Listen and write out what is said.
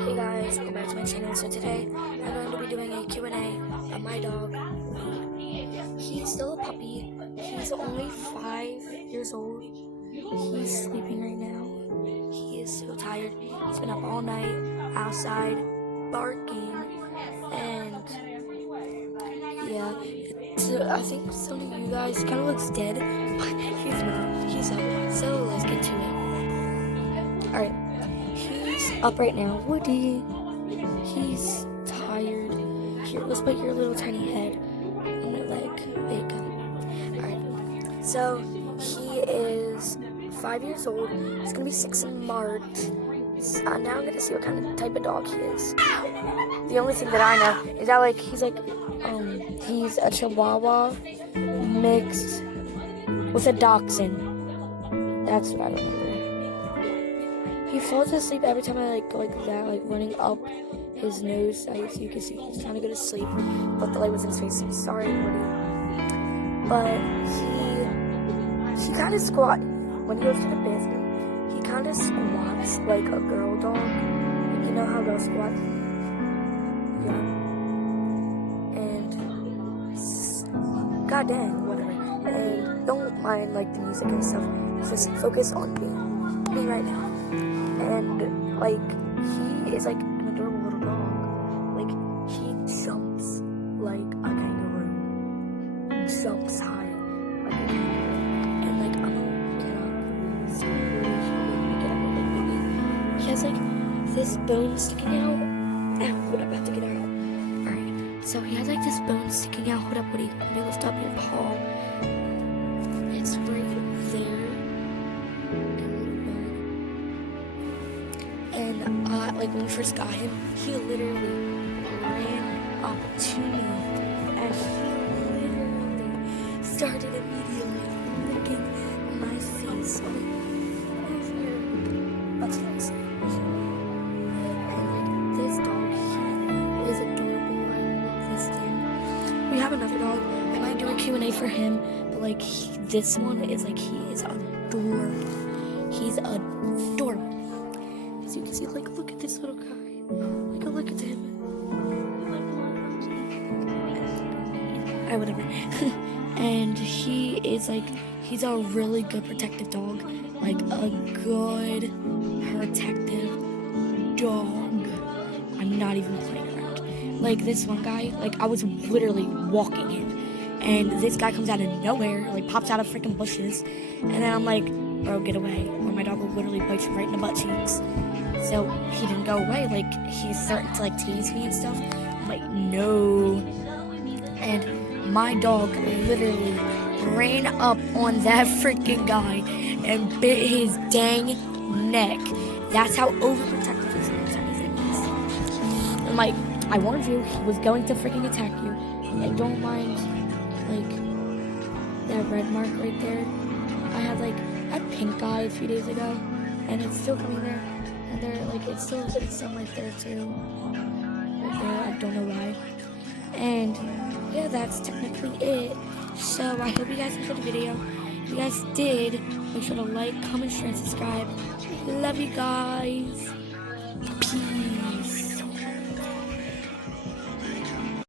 Hey guys, welcome back to my channel. So today I'm going to be doing a Q&A on my dog. He's still a puppy. He's only 5 years old. He's sleeping right now. He is so tired. He's been up all night outside barking, and yeah. So I think some of you guys kind of looks dead, but he's not. He's up. So let's get to it. All right. He's up right now. Woody. He's tired. Here, let's put your little tiny head on my leg. There you go. Alright. So, he is 5 years old. He's gonna be 6 in March. Now I'm gonna see what kind of type of dog he is. The only thing that I know is that, he's a Chihuahua mixed with a Dachshund. That's what I remember. He falls asleep every time I go like that, running up his nose. So you can see he's trying to go to sleep, but the light was in his face. Sorry, Woody. But he kind of squat when he goes to the bathroom. He kind of squats like a girl dog. You know how girls squat? Yeah. And goddamn, whatever. And don't mind the music and stuff. Just focus on me right now. And he is an adorable little dog. He jumps like a kangaroo. Jumps high like a kangaroo. And I'm gonna get up. So get up He has this bone sticking out. And I'm about to get out. Alright. So he has this bone sticking out. Hold up, Woody. Let me lift up your paw. It's right there. And when we first got him, he literally ran up to me, and he literally started immediately licking my face. That's nice. And this dog, he is adorable. I love this thing. We have another dog. I might do a Q&A for him, but this one is he is adorable. He's adorable. As you can see, look at this little guy. Look at him. Whatever. And he is he's a really good protective dog. A good protective dog. I'm not even playing around. This one guy, I was literally walking him, and this guy comes out of nowhere, pops out of freaking bushes, and then I'm bro, get away, or my dog will literally bite you right in the butt cheeks. So he didn't go away. He's starting to tease me and stuff. I'm no. And my dog literally ran up on that freaking guy and bit his dang neck. That's how overprotective his anything is. And I warned you, he was going to freaking attack you. And don't mind that red mark right there. I had pink eye a few days ago, and it's still coming there. And there, it's some right there too. Right there, I don't know why. And yeah, that's technically it. So I hope you guys enjoyed the video. If you guys did, make sure to like, comment, share, and subscribe. Love you guys.